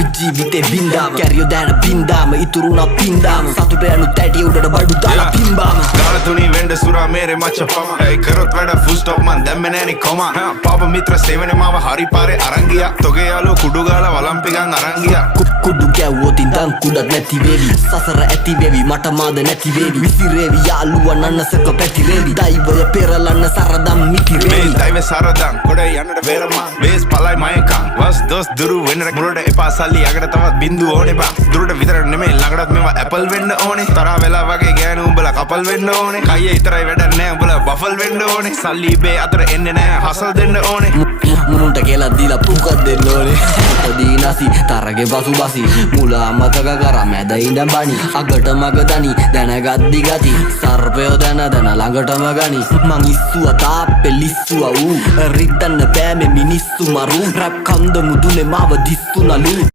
අපි ජීවිතේ බින්දාම කැරියෝ දැන බින්දාම ඉතුරුනා පින්දාම සතුට යනු තැටි උඩට බඩු දාලා පිම්බාම ගාලතුනි වෙන්න සුරා මේරේ මච්ච පම ඒ කරොත් වැඩ ෆුල් ස්ටොප් මන් දැම්මේ නෑනි කොම පාප මිත්‍ර සේවනේ මාව හරි පාරේ අරන් ගියා තොගේ යාළුවෝ කුඩු ගාලා වලම්පිකන් අරන් ගියා කුඩු කැවුවොත් ඉඳන් කුඩක් නැති වේවි සසර ඇති වේවි මට මාද නැති වේවි විසිරේවි යාළුවා නන්නසක පැතිරේවි දෛවය පෙරලන්න සරදම් මිතිරේවි මේ දෛව සරදම් කොට යන්නට වේරමා වේස් පලයි මයකම් වස් දොස් දුරු වෙන්න මුරට එපා සල්ලි යකට තවත් බින්දු ඕනේ බා දුරට විතර නෙමෙයි ළඟටත් මේවා ඇපල් වෙන්න ඕනේ තරහ වෙලා වගේ ගෑනු උඹලා කපල් වෙන්න ඕනේ කයියේ ඉතරයි වැඩක් නෑ උඹලා බෆල් වෙන්න ඕනේ සල්ලි බේ අතර එන්නේ නෑ හසල් දෙන්න ඕනේ මුනුන්ට කියලා දීලා පුකක් දෙන්න ඕනේ පොඩි නැසි තරගේ පසු බසි මුලා මතක කරා මැද ඉඳන් බණි අගට මග දනි දැනගද්දි ගති සර්පයෝ දැන ළඟටම ගනි මං ඉස්සුවා තාප්පේ ලිස්සුවා ඌ රිද්දන්න බෑ මේ මිනිස්සු මරු රැප් කන්ද මුදුනේ මාව දිස්සුනලු